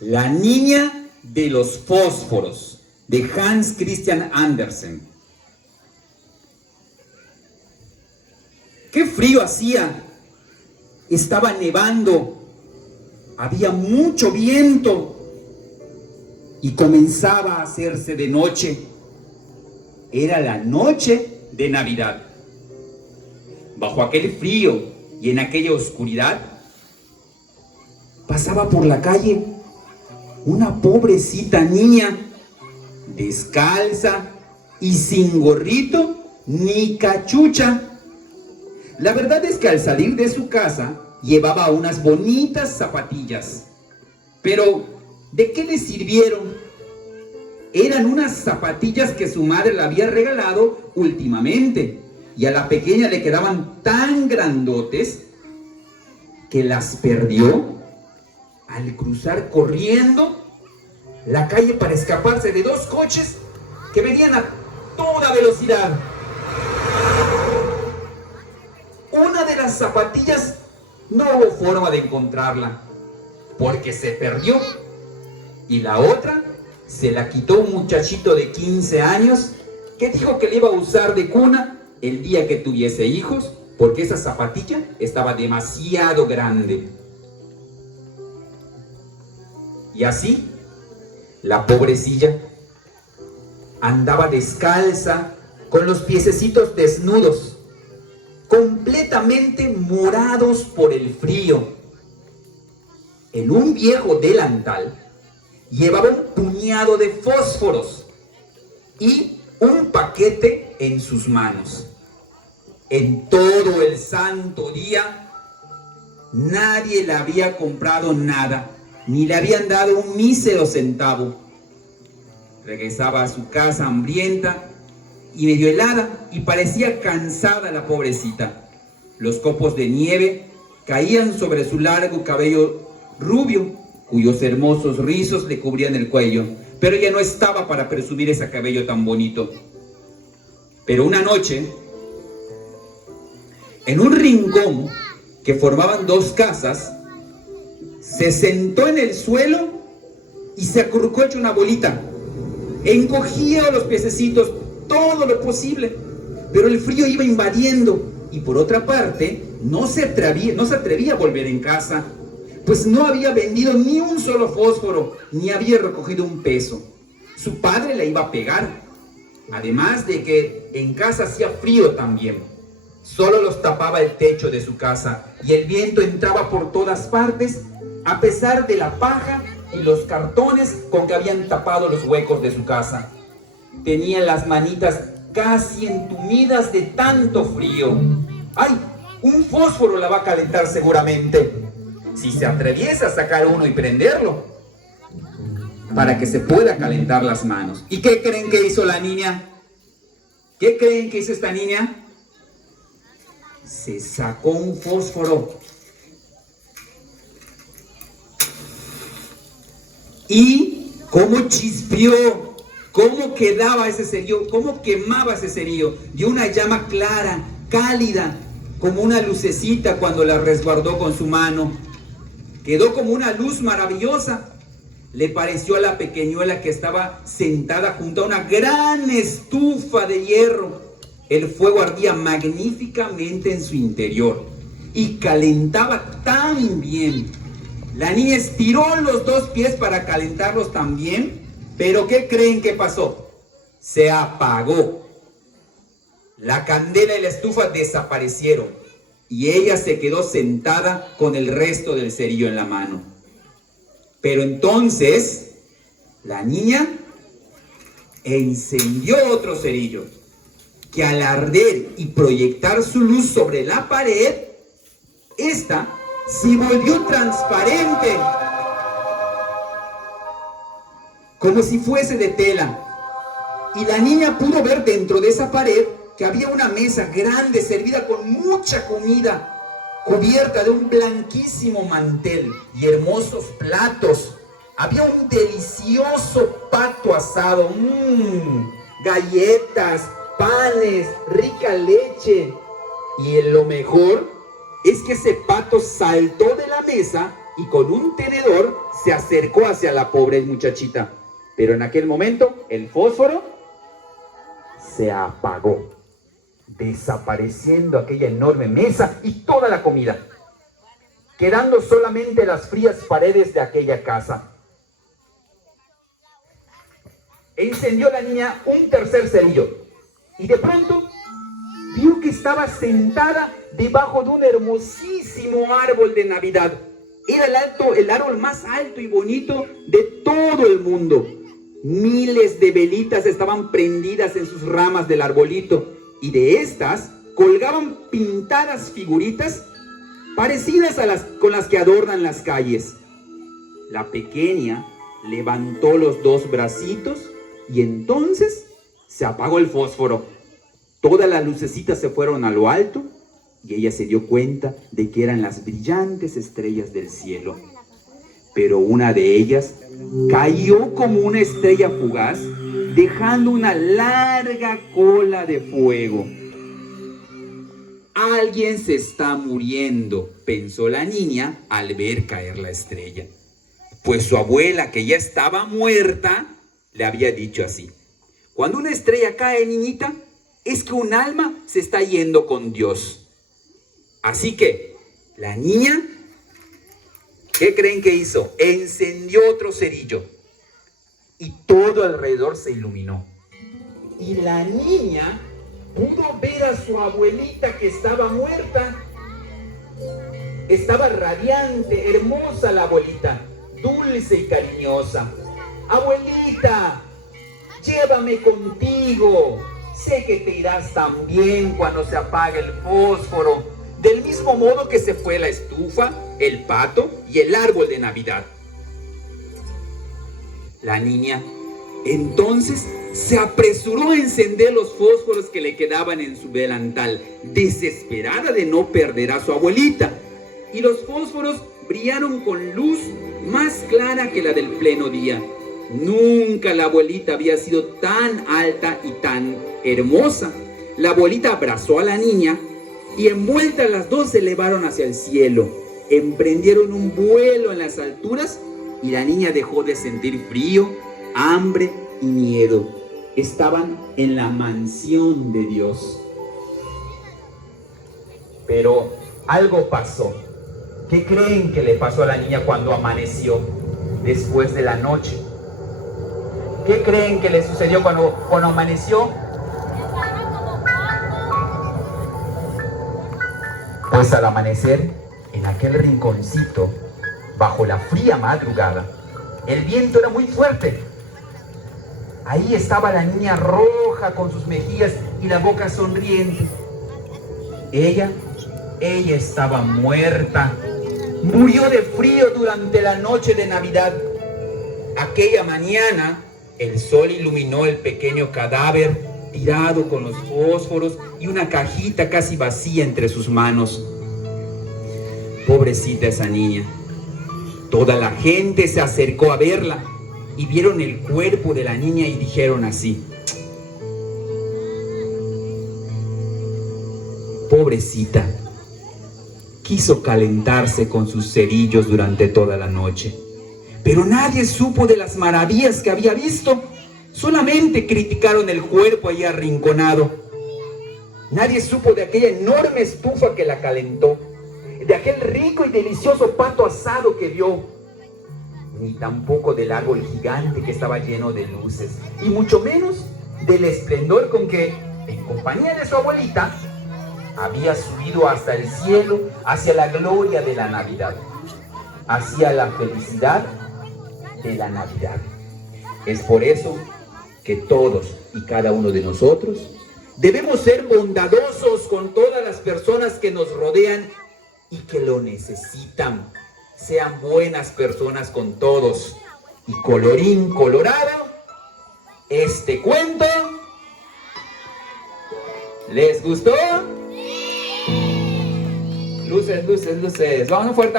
La niña de los fósforos, de Hans Christian Andersen. ¡Qué frío hacía! Estaba nevando, había mucho viento y comenzaba a hacerse de noche. Era la noche de Navidad. Bajo aquel frío y en aquella oscuridad, pasaba por la calle una pobrecita niña, descalza y sin gorrito ni cachucha. La verdad es que al salir de su casa llevaba unas bonitas zapatillas. Pero, ¿de qué le sirvieron? Eran unas zapatillas que su madre le había regalado últimamente, y a la pequeña le quedaban tan grandotes que las perdió al cruzar corriendo la calle para escaparse de dos coches que venían a toda velocidad. Una de las zapatillas no hubo forma de encontrarla porque se perdió, y la otra se la quitó un muchachito de 15 años que dijo que le iba a usar de cuna el día que tuviese hijos, porque esa zapatilla estaba demasiado grande. Y así, la pobrecilla andaba descalza, con los piececitos desnudos, completamente morados por el frío. En un viejo delantal llevaba un puñado de fósforos y un paquete en sus manos. En todo el santo día, nadie le había comprado nada, ni le habían dado un mísero centavo. Regresaba a su casa hambrienta y medio helada, y parecía cansada la pobrecita. Los copos de nieve caían sobre su largo cabello rubio, cuyos hermosos rizos le cubrían el cuello, pero ella no estaba para presumir ese cabello tan bonito. Pero una noche, en un rincón que formaban dos casas, se sentó en el suelo y se acurrucó hecho una bolita. Encogía los piececitos todo lo posible, pero el frío iba invadiendo, y por otra parte no se atrevía a volver en casa, pues no había vendido ni un solo fósforo, ni había recogido un peso. Su padre la iba a pegar, además de que en casa hacía frío también. Solo los tapaba el techo de su casa, y el viento entraba por todas partes, a pesar de la paja y los cartones con que habían tapado los huecos de su casa. Tenía las manitas casi entumidas de tanto frío. ¡Ay! Un fósforo la va a calentar seguramente, si se atreviese a sacar uno y prenderlo, para que se pueda calentar las manos. ¿Y qué creen que hizo la niña? ¿Qué creen que hizo esta niña? Se sacó un fósforo y cómo chispeó, cómo quedaba ese cerillo, cómo quemaba ese cerillo. Dio una llama clara, cálida, como una lucecita cuando la resguardó con su mano. Quedó como una luz maravillosa. Le pareció a la pequeñuela que estaba sentada junto a una gran estufa de hierro. El fuego ardía magníficamente en su interior y calentaba tan bien. La niña estiró los dos pies para calentarlos también, pero ¿qué creen que pasó? Se apagó. La candela y la estufa desaparecieron, y ella se quedó sentada con el resto del cerillo en la mano. Pero entonces, la niña encendió otro cerillo, que al arder y proyectar su luz sobre la pared, esta se volvió transparente, como si fuese de tela. Y la niña pudo ver dentro de esa pared que había una mesa grande servida con mucha comida, cubierta de un blanquísimo mantel y hermosos platos. Había un delicioso pato asado, galletas, panes, rica leche. Y lo mejor es que ese pato saltó de la mesa y con un tenedor se acercó hacia la pobre muchachita. Pero en aquel momento el fósforo se apagó, desapareciendo aquella enorme mesa y toda la comida, quedando solamente las frías paredes de aquella casa. Encendió la niña un tercer cerillo y de pronto vio que estaba sentada debajo de un hermosísimo árbol de Navidad. Era el árbol más alto y bonito de todo el mundo. Miles de velitas estaban prendidas en sus ramas del arbolito y de estas colgaban pintadas figuritas parecidas con las que adornan las calles. La pequeña levantó los dos bracitos y entonces se apagó el fósforo. Todas las lucecitas se fueron a lo alto y ella se dio cuenta de que eran las brillantes estrellas del cielo. Pero una de ellas cayó como una estrella fugaz, dejando una larga cola de fuego. Alguien se está muriendo, pensó la niña al ver caer la estrella. Pues su abuela, que ya estaba muerta, le había dicho así: cuando una estrella cae, niñita, es que un alma se está yendo con Dios. Así que la niña, ¿qué creen que hizo? Encendió otro cerillo y todo alrededor se iluminó. Y la niña pudo ver a su abuelita que estaba muerta. Estaba radiante, hermosa la abuelita, dulce y cariñosa. Abuelita, llévame contigo. Sé que te irás también cuando se apague el fósforo, del mismo modo que se fue la estufa, el pato y el árbol de Navidad. La niña entonces se apresuró a encender los fósforos que le quedaban en su delantal, desesperada de no perder a su abuelita. Y los fósforos brillaron con luz más clara que la del pleno día. Nunca la abuelita había sido tan alta y tan hermosa. La abuelita abrazó a la niña y envueltas las dos se elevaron hacia el cielo. Emprendieron un vuelo en las alturas y la niña dejó de sentir frío, hambre y miedo. Estaban en la mansión de Dios. Pero algo pasó. ¿Qué creen que le pasó a la niña cuando amaneció después de la noche? ¿Qué creen que le sucedió cuando amaneció? Pues al amanecer, en aquel rinconcito, bajo la fría madrugada, el viento era muy fuerte. Ahí estaba la niña roja con sus mejillas y la boca sonriente. Ella estaba muerta. Murió de frío durante la noche de Navidad. Aquella mañana, el sol iluminó el pequeño cadáver tirado con los fósforos y una cajita casi vacía entre sus manos. Pobrecita esa niña. Toda la gente se acercó a verla y vieron el cuerpo de la niña y dijeron así: pobrecita, quiso calentarse con sus cerillos durante toda la noche, pero nadie supo de las maravillas que había visto. Solamente criticaron el cuerpo ahí arrinconado. Nadie supo de aquella enorme estufa que la calentó, de aquel rico y delicioso pato asado que vio, ni tampoco del árbol gigante que estaba lleno de luces, y mucho menos del esplendor con que, en compañía de su abuelita, había subido hasta el cielo, hacia la gloria de la Navidad, hacia la felicidad de la Navidad. Es por eso que todos y cada uno de nosotros debemos ser bondadosos con todas las personas que nos rodean y que lo necesitan. Sean buenas personas con todos. Y colorín colorado, este cuento ¿les gustó? Luces, luces, luces. Vamos fuerte.